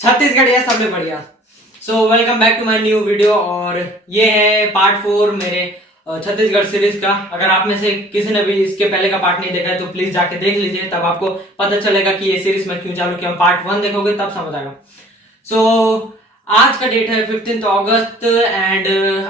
छत्तीसगढ़ या सबसे बढ़िया। So welcome back to my new video. और ये है पार्ट 4 मेरे छत्तीसगढ़ सीरीज का। अगर आप में से किसी ने भी इसके पहले का पार्ट नहीं देखा है तो प्लीज जाके देख लीजिए, तब आपको पता चलेगा कि ये सीरीज मैं क्यों चालू किया। पार्ट 1 देखोगे तब समझ आएगा। सो आज का डेट है 15 अगस्त एंड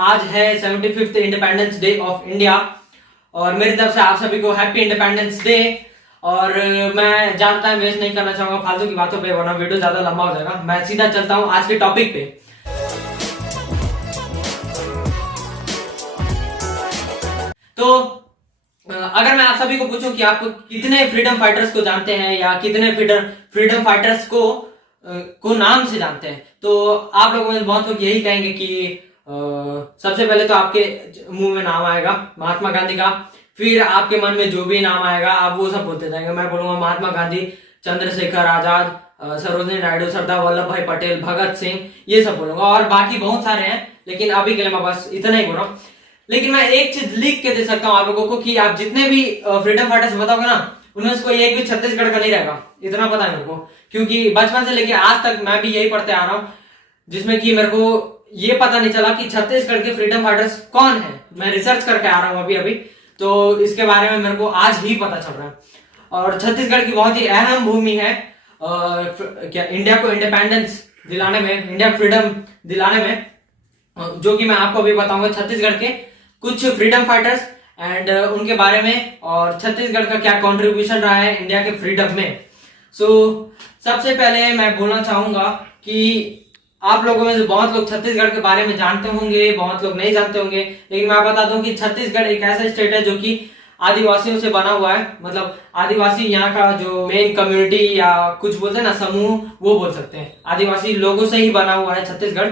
आज है 75th independence day of India. और मेरी तरफ से आप सभी को हैप्पी इंडिपेंडेंस डे। और मैं ज्यादा टाइम वेस्ट नहीं करना चाहूंगा फालतू की बातों पे, वरना वीडियो ज्यादा लंबा हो जाएगा। मैं सीधा चलता हूं आज के टॉपिक पे। तो अगर मैं आप सभी को पूछूं कि आप कितने फ्रीडम फाइटर्स को जानते हैं या कितने फ्रीडम फाइटर्स को नाम से जानते हैं, तो आप लोगों में बहुत लोग यही कहेंगे कि सबसे पहले तो आपके मुंह में नाम आएगा महात्मा गांधी का। फिर आपके मन में जो भी नाम आएगा आप वो सब बोलते जाएंगे। मैं बोलूंगा महात्मा गांधी, चंद्रशेखर आजाद, सरोजनी नायडू, सरदार वल्लभ भाई पटेल, भगत सिंह, ये सब बोलूंगा। और बाकी बहुत सारे हैं, लेकिन अभी के लिए मैं बस इतना ही बोल रहा हूँ। लेकिन मैं एक चीज लिख के दे सकता हूँ आप लोगों को कि आप जितने भी फ्रीडम फाइटर्स बताओगे ना, उनमें से कोई एक भी छत्तीसगढ़ का नहीं रहेगा, इतना पता है मेरे को। क्योंकि बचपन से लेके आज तक मैं भी यही पढ़ते आ रहा हूँ, जिसमें कि मेरे को ये पता नहीं चला कि छत्तीसगढ़ के फ्रीडम फाइटर्स कौन है। मैं रिसर्च करके आ रहा हूँ अभी, तो इसके बारे में मेरे को आज ही पता चल रहा है। और छत्तीसगढ़ की बहुत ही अहम भूमि है क्या इंडिया को इंडिपेंडेंस दिलाने में, इंडिया फ्रीडम दिलाने में, जो कि मैं आपको अभी बताऊंगा छत्तीसगढ़ के कुछ फ्रीडम फाइटर्स एंड उनके बारे में, और छत्तीसगढ़ का क्या कंट्रीब्यूशन रहा है इंडिया के फ्रीडम में। सो सबसे पहले मैं बोलना चाहूंगा कि आप लोगों में से बहुत लोग छत्तीसगढ़ के बारे में जानते होंगे, बहुत लोग नहीं जानते होंगे। लेकिन मैं बता दूं कि छत्तीसगढ़ एक ऐसा स्टेट है जो कि आदिवासियों से बना हुआ है। मतलब आदिवासी यहाँ का जो मेन कम्युनिटी या कुछ बोलते हैं ना समूह, वो बोल सकते हैं। आदिवासी लोगों से ही बना हुआ है छत्तीसगढ़।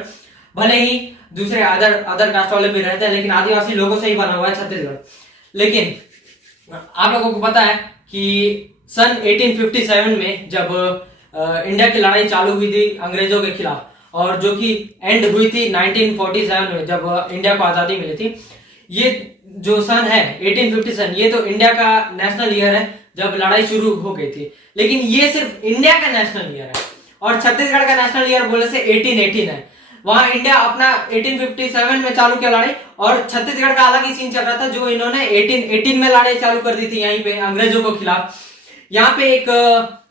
भले ही दूसरे अदर कास्ट वाले भी रहते हैं, लेकिन आदिवासी लोगों से ही बना हुआ है छत्तीसगढ़। लेकिन आप लोगों को पता है कि सन 1857 में जब इंडिया की लड़ाई चालू हुई थी अंग्रेजों के खिलाफ, और जो कि एंड हुई थी 1947 में जब इंडिया को आजादी मिली थी। ये जो सन है 1857, ये तो इंडिया का नेशनल ईयर है जब लड़ाई शुरू हो गई थी। लेकिन ये सिर्फ इंडिया का नेशनल ईयर है, और छत्तीसगढ़ का नेशनल ईयर बोले से 1818 है। वहां इंडिया अपना 1857 में चालू किया लड़ाई, और छत्तीसगढ़ का अलग ही सीन चल रहा था जो इन्होंने 1818 में लड़ाई चालू कर दी थी यहीं पे अंग्रेजों को खिलाफ। यहाँ पे एक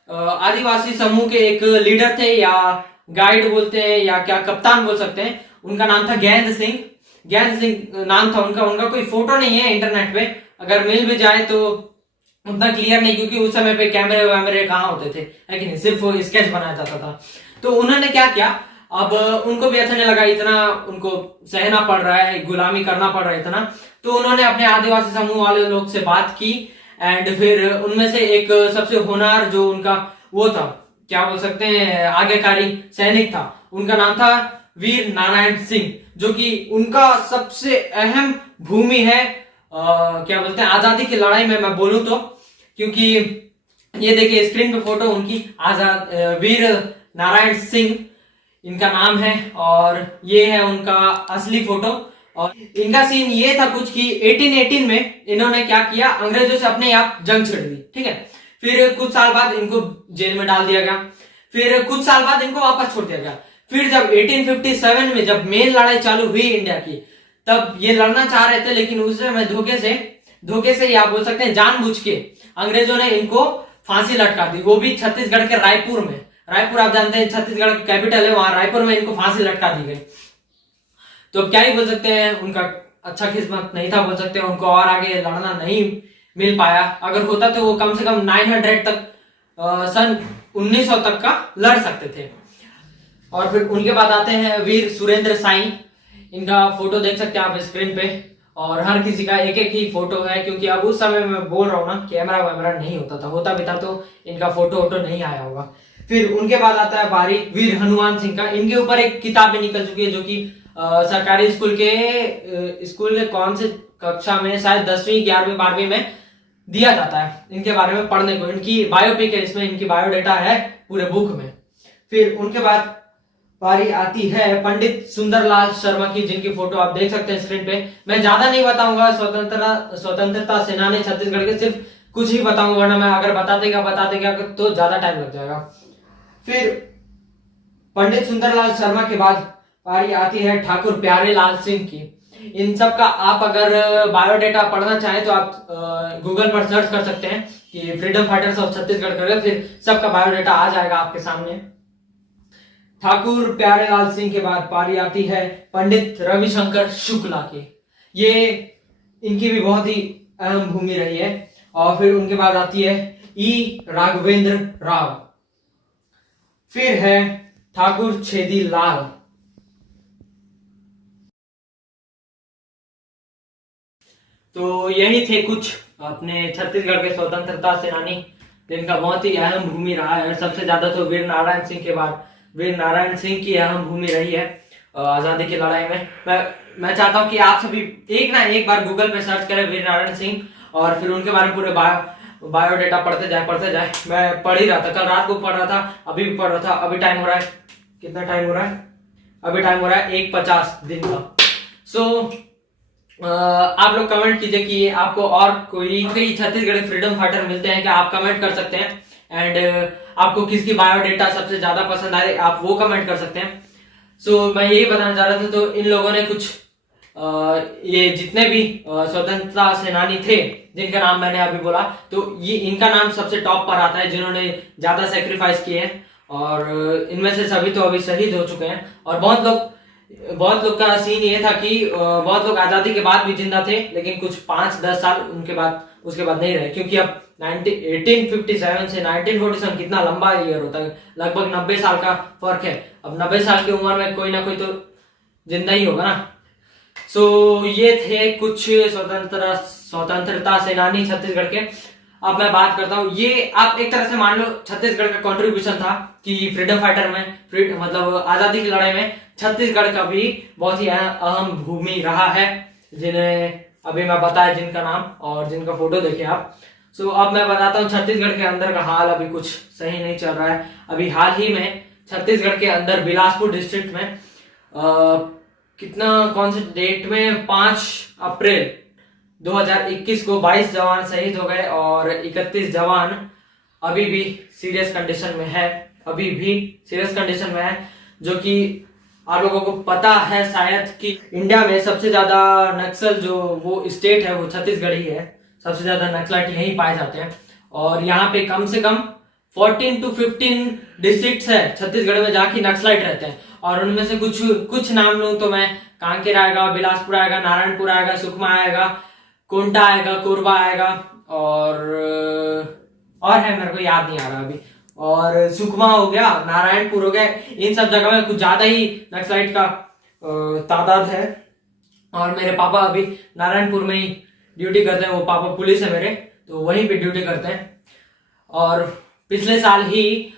आदिवासी समूह के एक लीडर थे, या गाइड बोलते हैं या क्या कप्तान बोल सकते हैं, उनका नाम था गेंद सिंह। गेंद सिंह नाम था उनका। उनका कोई फोटो नहीं है इंटरनेट पे, अगर मिल भी जाए तो उतना क्लियर नहीं, क्योंकि उस समय पे कैमरे वैमरे कहाँ होते थे, है कि नहीं, सिर्फ स्केच बनाया जाता था। तो उन्होंने क्या किया, अब उनको भी अच्छा नहीं लगा, इतना उनको सहना पड़ रहा है, गुलामी करना पड़ रहा है इतना। तो उन्होंने अपने आदिवासी समूह वाले लोग से बात की, एंड फिर उनमें से एक सबसे होनहार जो उनका वो था, क्या बोल सकते हैं, आज्ञाकारी सैनिक था, उनका नाम था वीर नारायण सिंह, जो कि उनका सबसे अहम भूमि है क्या बोलते हैं आजादी की लड़ाई में, मैं बोलूं तो। क्योंकि ये देखिए स्क्रीन पे फोटो उनकी, आजाद वीर नारायण सिंह इनका नाम है, और ये है उनका असली फोटो। और इनका सीन ये था कुछ कि 1818 में इन्होंने क्या किया, अंग्रेजों से अपने आप जंग छिड़ दी, ठीक है। फिर कुछ साल बाद इनको जेल में डाल दिया गया, फिर कुछ साल बाद इनको वापस छोड़ दिया गया। फिर जब 1857 में जब मेन लड़ाई चालू हुई इंडिया की, तब ये लड़ना चाह रहे थे, लेकिन उस समय धोखे से या बोल सकते हैं जानबूझ के अंग्रेजों ने इनको फांसी लटका दी, वो भी छत्तीसगढ़ के रायपुर में। रायपुर आप जानते हैं छत्तीसगढ़ की कैपिटल है, वहां रायपुर में इनको फांसी लटका दी गई। तो क्या ही बोल सकते हैं, उनका अच्छा किस्मत नहीं था बोल सकते हैं, उनको और आगे लड़ना नहीं मिल पाया। अगर होता तो वो कम से कम 900 तक सन 1900 तक का लड़ सकते थे। और फिर उनके बाद आते हैं वीर सुरेंद्र साई। इनका फोटो देख सकते हैं आप स्क्रीन पे, और हर किसी का एक एक ही फोटो है, क्योंकि अब उस समय मैं बोल रहा हूँ ना, कैमरा वैमरा नहीं होता था, होता भी था तो इनका फोटो वोटो नहीं आया होगा। फिर उनके बाद आता है बारी वीर हनुमान सिंह का। इनके ऊपर एक किताब भी निकल चुकी है, जो कि सरकारी स्कूल के कौन से कक्षा में, शायद 10वीं 11वीं 12वीं में दिया जाता है इनके बारे में पढ़ने को। इनकी बायोपिक है, इसमें इनकी बायोडेटा है पूरे बुक में। फिर उनके बाद बारी आती है पंडित सुंदरलाल शर्मा की, जिनकी फोटो आप देख सकते हैं स्क्रीन पे। मैं ज्यादा नहीं बताऊंगा स्वतंत्रता सेनानी छत्तीसगढ़ के, सिर्फ कुछ ही बताऊंगा, वरना मैं अगर बताते क्या तो ज्यादा टाइम लग जाएगा। फिर पंडित सुंदरलाल शर्मा के बाद पारी आती है ठाकुर प्यारेलाल सिंह की। इन सब का आप अगर बायोडेटा पढ़ना चाहें तो आप गूगल पर सर्च कर सकते हैं कि फ्रीडम फाइटर्स ऑफ छत्तीसगढ़ करके, फिर सबका बायोडेटा आ जाएगा आपके सामने। ठाकुर प्यारेलाल सिंह के बाद पारी आती है पंडित रविशंकर शुक्ला की। ये इनकी भी बहुत ही अहम भूमि रही है। और फिर उनके बाद आती है ई राघवेंद्र राव, फिर है ठाकुर छेदी लाल। तो यही थे कुछ अपने छत्तीसगढ़ के स्वतंत्रता सेनानी जिनका बहुत ही अहम भूमि रहा है। सबसे ज्यादा तो वीर नारायण सिंह के बाद वीर नारायण सिंह की अहम भूमि रही है आजादी की लड़ाई में। मैं चाहता हूं कि आप सभी एक ना एक बार गूगल पे सर्च करें वीर नारायण सिंह, और फिर उनके बारे में पूरे बायोडेटा पढ़ते जाए। मैं पढ़ ही रहा था, कल रात को पढ़ रहा था, अभी भी पढ़ रहा था। अभी टाइम हो रहा है, कितना टाइम हो रहा है? अभी टाइम हो रहा है 1:50 दिन का। आप लोग कमेंट कीजिए कि आपको और कोई छत्तीसगढ़ी फ्रीडम फाइटर मिलते हैं क्या, आप कमेंट कर सकते हैं। एंड आपको किसकी बायोडेटा सबसे ज्यादा पसंद आए आप वो कमेंट कर सकते हैं। मैं यही बताना चाह रहा था। तो इन लोगों ने कुछ ये जितने भी स्वतंत्रता सेनानी थे जिनका नाम मैंने अभी बोला, तो ये इनका नाम सबसे टॉप पर आता है जिन्होंने ज्यादा सेक्रीफाइस किए हैं। और इनमें से सभी तो अभी शहीद हो चुके हैं। और बहुत लोग का सीन ये था कि बहुत लोग आजादी के बाद भी जिंदा थे, लेकिन कुछ 5-10 साल उसके बाद नहीं रहे, क्योंकि अब 1857 से 1947 कितना लंबा ईयर होता है, लगभग 90 साल का फर्क है। अब 90 साल की उम्र में कोई ना कोई तो जिंदा ही होगा ना। ये थे कुछ स्वतंत्रता सेनानी छत्तीसगढ़ के। अब मैं बात करता हूँ, ये आप एक तरह से मान लो छत्तीसगढ़ का कंट्रीब्यूशन था कि फ्रीडम फाइटर में मतलब आजादी की लड़ाई में छत्तीसगढ़ का भी बहुत ही अहम भूमि रहा है, जिन्हें अभी मैं बताया जिनका नाम और जिनका फोटो देखिए आप। अब मैं बताता हूँ छत्तीसगढ़ के अंदर का हाल अभी कुछ सही नहीं चल रहा है। अभी हाल ही में छत्तीसगढ़ के अंदर बिलासपुर डिस्ट्रिक्ट में कौन से डेट में 5 अप्रैल 2021 को 22 जवान शहीद हो गए और 31 जवान अभी भी सीरियस कंडीशन में है, जो कि आप लोगों को पता है शायद कि इंडिया में सबसे ज्यादा नक्सल जो वो स्टेट है वो छत्तीसगढ़ ही है। सबसे ज्यादा नक्सलाइट यहीं पाए जाते हैं। और यहाँ पे कम से कम 14 to 15 डिस्ट्रिक्ट्स है छत्तीसगढ़ में जहाँ की नक्सलाइट रहते हैं। और उनमें से कुछ नाम लूं तो मैं कांकेर आएगा, बिलासपुर आएगा, नारायणपुर आएगा, सुकमा आएगा, कोंटा आएगा, कोरबा आएगा, और है मेरे को याद नहीं आ रहा अभी। और सुकमा हो गया, नारायणपुर हो गया, इन सब जगह में कुछ ज्यादा ही नक्सलाइट का तादाद है। और मेरे पापा अभी नारायणपुर में ही ड्यूटी करते हैं। वो पापा पुलिस है मेरे, तो वहीं पे ड्यूटी करते हैं। और पिछले साल ही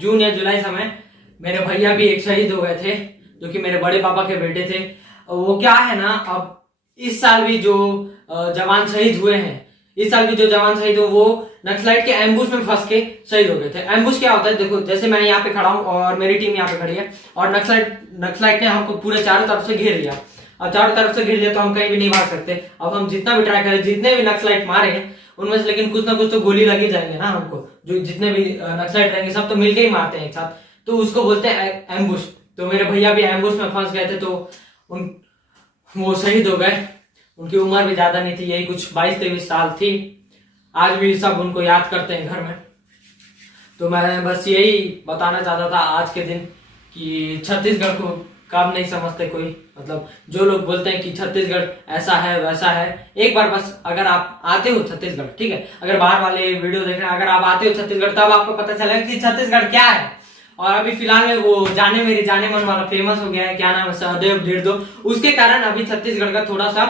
जून या जुलाई समय मेरे भैया भी एक शहीद हो गए थे, जो कि मेरे बड़े पापा के बेटे थे। वो क्या है ना, अब इस साल भी जो जवान शहीद हुए वो नक्सलाइट के एम्बुश में फंस के शहीद हो गए थे। एम्बुश क्या होता है, देखो जैसे मैं यहाँ पे खड़ा हूँ और मेरी टीम यहाँ पे खड़ी है और नक्सलाइट ने हमको पूरे चारों तरफ से घेर लिया। अब चारों तरफ से घेर लिया तो हम कहीं भी नहीं भाग सकते। अब हम जितना भी ट्राई करें, जितने भी नक्सलाइट मारे हैं उनमें से लेकिन कुछ ना कुछ तो गोली लगी जाएंगे ना हमको। जो जितने भी नक्सलाइट रहेंगे सब तो मिलके ही मारते हैं एक साथ, तो उसको बोलते हैं एम्बुश। तो मेरे भैया भी एम्बुश में फंस गए थे, तो वो शहीद हो गए। उनकी उम्र भी ज्यादा नहीं थी, यही कुछ 22-23 साल थी। आज भी सब उनको याद करते हैं घर में। तो मैं बस यही बताना चाहता था आज के दिन कि छत्तीसगढ़ को कब नहीं समझते कोई, मतलब जो लोग बोलते हैं कि छत्तीसगढ़ ऐसा है वैसा है, एक बार बस अगर आप आते हो छत्तीसगढ़, ठीक है, अगर बाहर वाले वीडियो देख रहे हैं, अगर आप आते हो छत्तीसगढ़ तब आपको पता चलेगा कि छत्तीसगढ़ क्या है। और अभी फिलहाल में वो जाने मेरी जाने मन वाला फेमस हो गया है, क्या नाम है, सहदेव ढेरदो। उसके कारण अभी छत्तीसगढ़ का थोड़ा सा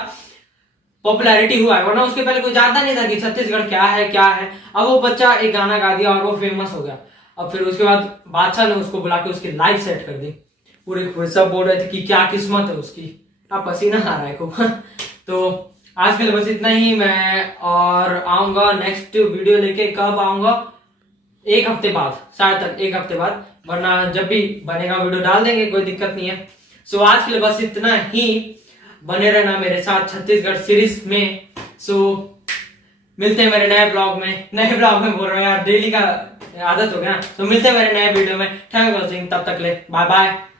पॉपुलैरिटी हुआ है, वरना उसके पहले कोई जानता नहीं था कि छत्तीसगढ़ क्या है। अब वो बच्चा एक गाना गा दिया और वो फेमस हो गया। अब फिर उसके बाद बादशाह ने उसको बुला के उसकी लाइफ सेट कर दी। पूरे सब बोल रहे थे कि क्या किस्मत है उसकी। अब पसीना आ रहा है खूब। तो आज के लिए बस इतना ही। मैं और आऊंगा नेक्स्ट वीडियो लेके, कब आऊंगा, एक हफ्ते बाद, शायद तक एक हफ्ते बाद, वरना जब भी बनेगा वीडियो डाल देंगे, कोई दिक्कत नहीं है। आज के लिए बस इतना ही। बने रहना मेरे साथ छत्तीसगढ़ सीरीज में। मिलते हैं मेरे नए ब्लॉग में बोल रहा हूँ यार, डेली का आदत हो गया। तो मिलते हैं मेरे नए वीडियो में। थैंक यू फॉर वॉचिंग, तब तक ले बाय बाय।